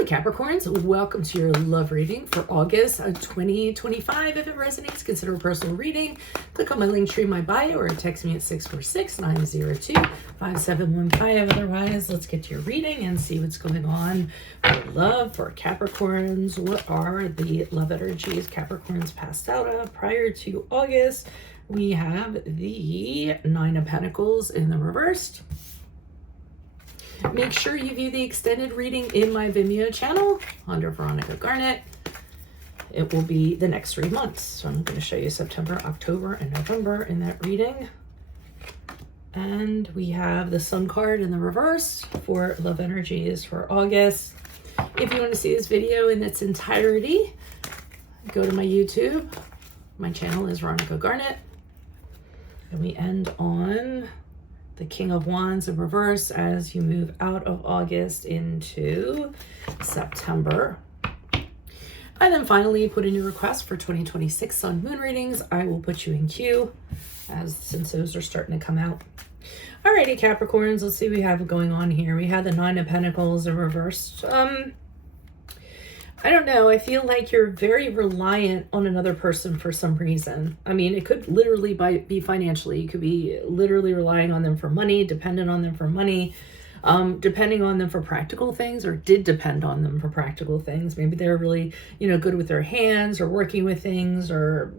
Holy Capricorns, welcome to your love reading for August of 2025. If it resonates, consider a personal reading. Click on my link tree in my bio or text me at 646-902-5715. Otherwise, let's get to your reading and see what's going on for love for Capricorns. What are the love energies Capricorns passed out of prior to August? We have the Nine of Pentacles in the reversed. Make sure you view the extended reading in my Vimeo channel under Veronica Garnett. It will be the next 3 months. So I'm going to show you September, October, and November in that reading. And we have the Sun card in the reverse for love energies for August. If you want to see this video in its entirety, go to my YouTube. My channel is Veronica Garnett. And we end on the King of Wands in reverse as you move out of August into September. And then finally put in your request for 2026 Sun Moon readings. I will put you in queue since those are starting to come out. Alrighty, Capricorns, let's see what we have going on here. We have the Nine of Pentacles in reverse. I don't know. I feel like you're very reliant on another person for some reason. I mean, it could literally be financially. You could be literally relying on them for money, dependent on them for money, depending on them for practical things, or did depend on them for practical things. Maybe they're really, good with their hands or working with things or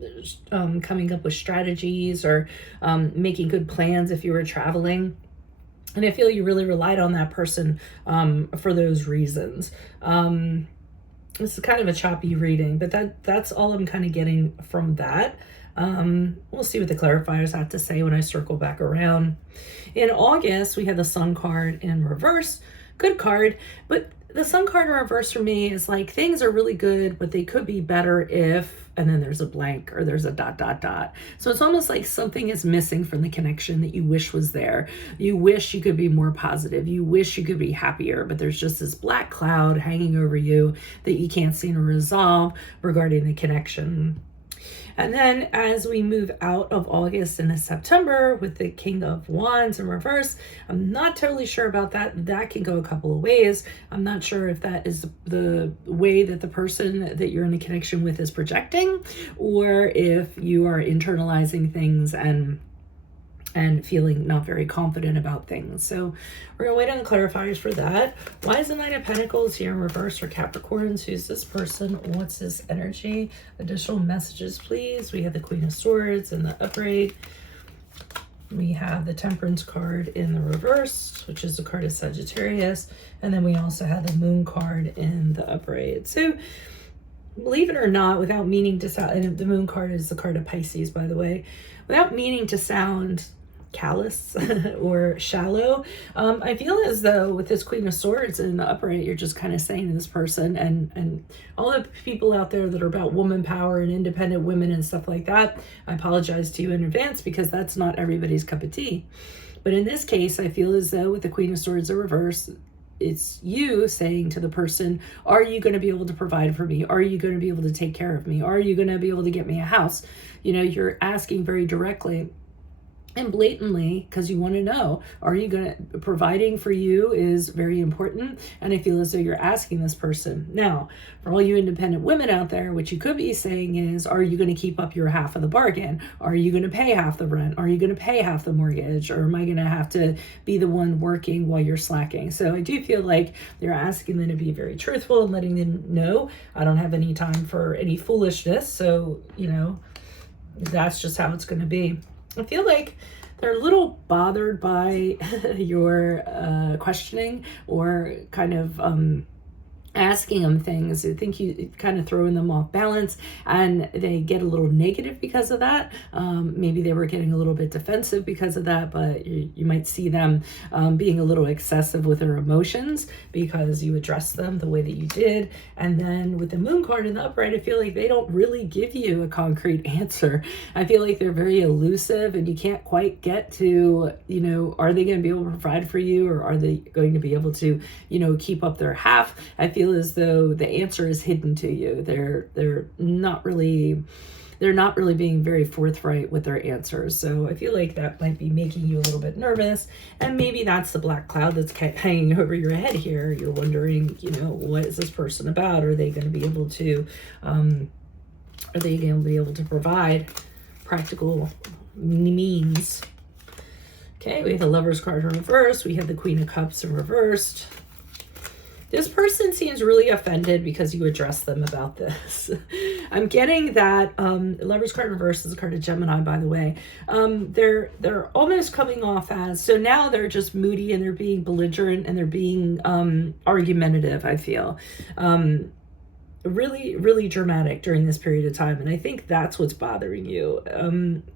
coming up with strategies or making good plans if you were traveling. And I feel you really relied on that person for those reasons. This is kind of a choppy reading, but that's all I'm kind of getting from that. We'll see what the clarifiers have to say when I circle back around. In August, we have the Sun card in reverse. Good card, but the Sun card in reverse for me is like things are really good, but they could be better if, and then there's a blank or there's a ... So it's almost like something is missing from the connection that you wish was there. You wish you could be more positive. You wish you could be happier, but there's just this black cloud hanging over you that you can't seem to resolve regarding the connection. And then as we move out of August into September with the King of Wands in reverse, I'm not totally sure about that. That can go a couple of ways. I'm not sure if that is the way that the person that you're in a connection with is projecting, or if you are internalizing things and feeling not very confident about things. So we're gonna wait on clarifiers for that. Why is the Nine of Pentacles here in reverse for Capricorns? Who's this person? What's this energy? Additional messages, please. We have the Queen of Swords in the upright. We have the Temperance card in the reverse, which is the card of Sagittarius. And then we also have the Moon card in the upright. So believe it or not, without meaning to sound, and the Moon card is the card of Pisces, by the way, without meaning to sound callous or shallow, I feel as though with this Queen of Swords in the upright, you're just kind of saying to this person and all the people out there that are about woman power and independent women and stuff like that, I apologize to you in advance because that's not everybody's cup of tea. But in this case, I feel as though with the Queen of Swords in reverse, it's you saying to the person, are you going to be able to provide for me? Are you going to be able to take care of me? Are you going to be able to get me a house? You're asking very directly and blatantly because you want to know, are you going to, providing for you is very important. And I feel as though you're asking this person. Now, for all you independent women out there, what you could be saying is, are you going to keep up your half of the bargain? Are you going to pay half the rent? Are you going to pay half the mortgage? Or am I going to have to be the one working while you're slacking? So I do feel like you're asking them to be very truthful and letting them know, I don't have any time for any foolishness. So, that's just how it's going to be. I feel like they're a little bothered by your questioning or kind of asking them things. I think you kind of throwing them off balance and they get a little negative because of that. Maybe they were getting a little bit defensive because of that, but you might see them being a little excessive with their emotions because you addressed them the way that you did. And then with the Moon card in the upright, I feel like they don't really give you a concrete answer. I feel like they're very elusive and you can't quite get to, are they going to be able to provide for you, or are they going to be able to, keep up their half? I feel as though the answer is hidden to you. They're not really they're not really being very forthright with their answers. So I feel like that might be making you a little bit nervous, and maybe that's the black cloud that's hanging over your head here. You're wondering, you know, what is this person about? Are they going to be able to provide practical means? Okay, we have the Lover's card in reverse. We have the Queen of Cups in reversed. This person seems really offended because you addressed them about this. I'm getting that Lover's card in reverse is a card of Gemini, by the way. They're almost coming off as, so now they're just moody and they're being belligerent and they're being argumentative, I feel. Really, really dramatic during this period of time. And I think that's what's bothering you.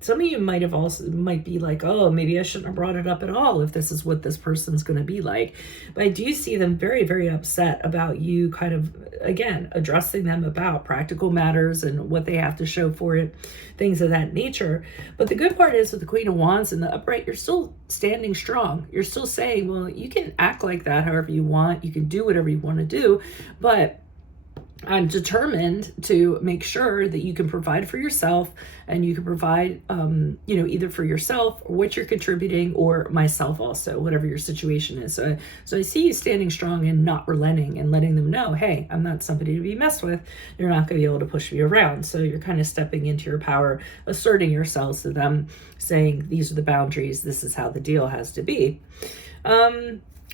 Some of you might be like, oh, maybe I shouldn't have brought it up at all if this is what this person's going to be like. But I do see them very, very upset about you kind of, again, addressing them about practical matters and what they have to show for it, things of that nature. But the good part is with the Queen of Wands and the upright, you're still standing strong. You're still saying, well, you can act like that however you want. You can do whatever you want to do, but I'm determined to make sure that you can provide for yourself and you can provide, you know, either for yourself or what you're contributing or myself also, whatever your situation is. So I see you standing strong and not relenting and letting them know, hey, I'm not somebody to be messed with. You're not going to be able to push me around. So you're kind of stepping into your power, asserting yourselves to them, saying, these are the boundaries. This is how the deal has to be.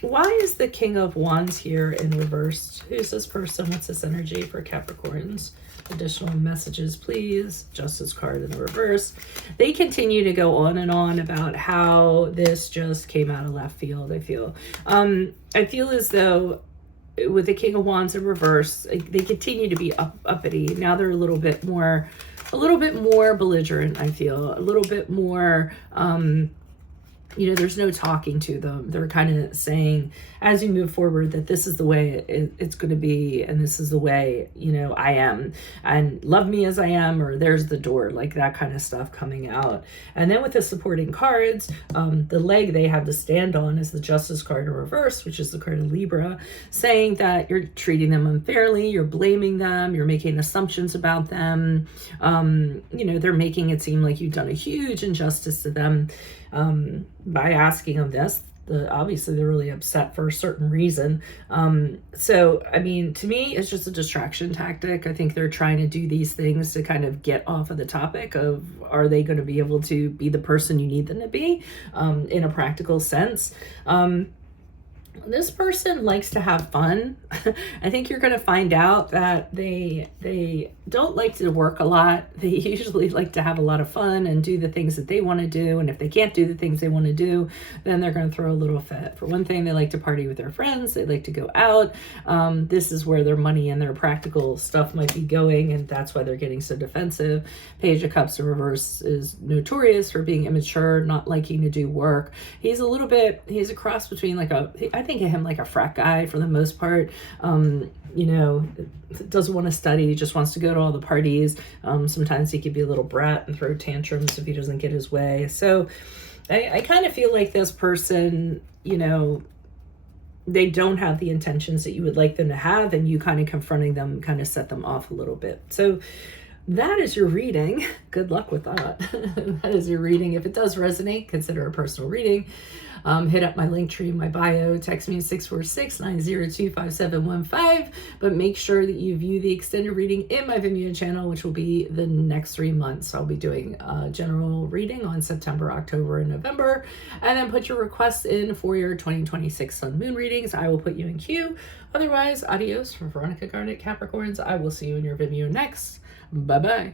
Why is the King of Wands here in reversed? Who's this person? What's this energy for Capricorns? Additional messages, please. Justice card in the reverse. They continue to go on and on about how this just came out of left field, I feel. I feel as though with the King of Wands in reverse, they continue to be uppity. Now they're a little bit more belligerent, I feel. A little bit more... you know, there's no talking to them. They're kind of saying, as you move forward, that this is the way it's going to be, and this is the way, you know, I am, and love me as I am, or there's the door, like that kind of stuff coming out. And then with the supporting cards, the leg they have to stand on is the Justice card in reverse, which is the card of Libra, saying that you're treating them unfairly, you're blaming them, you're making assumptions about them. You know, they're making it seem like you've done a huge injustice to them. By asking them this, obviously they're really upset for a certain reason. So, I mean, to me, it's just a distraction tactic. I think they're trying to do these things to kind of get off of the topic of, are they going to be able to be the person you need them to be, in a practical sense. This person likes to have fun. I think you're going to find out that they don't like to work a lot. They usually like to have a lot of fun and do the things that they want to do. And if they can't do the things they want to do, then they're going to throw a little fit. For one thing, they like to party with their friends. They like to go out. This is where their money and their practical stuff might be going, and that's why they're getting so defensive. Page of Cups in reverse is notorious for being immature, not liking to do work. He's a cross between I think of him like a frat guy for the most part. You know, doesn't want to study, he just wants to go to all the parties. Sometimes he could be a little brat and throw tantrums if he doesn't get his way. So I kind of feel like this person, you know, they don't have the intentions that you would like them to have, and you kind of confronting them kind of set them off a little bit. So that is your reading. Good luck with that. That is your reading. If it does resonate, consider a personal reading. Hit up my link tree in my bio, text me at 646-902-5715, but make sure that you view the extended reading in my Vimeo channel, which will be the next 3 months. I'll be doing a general reading on September, October, and November, and then put your requests in for your 2026 Sun Moon readings. I will put you in queue. Otherwise, adios from Veronica Garnet, Capricorns. I will see you in your Vimeo next. Bye-bye.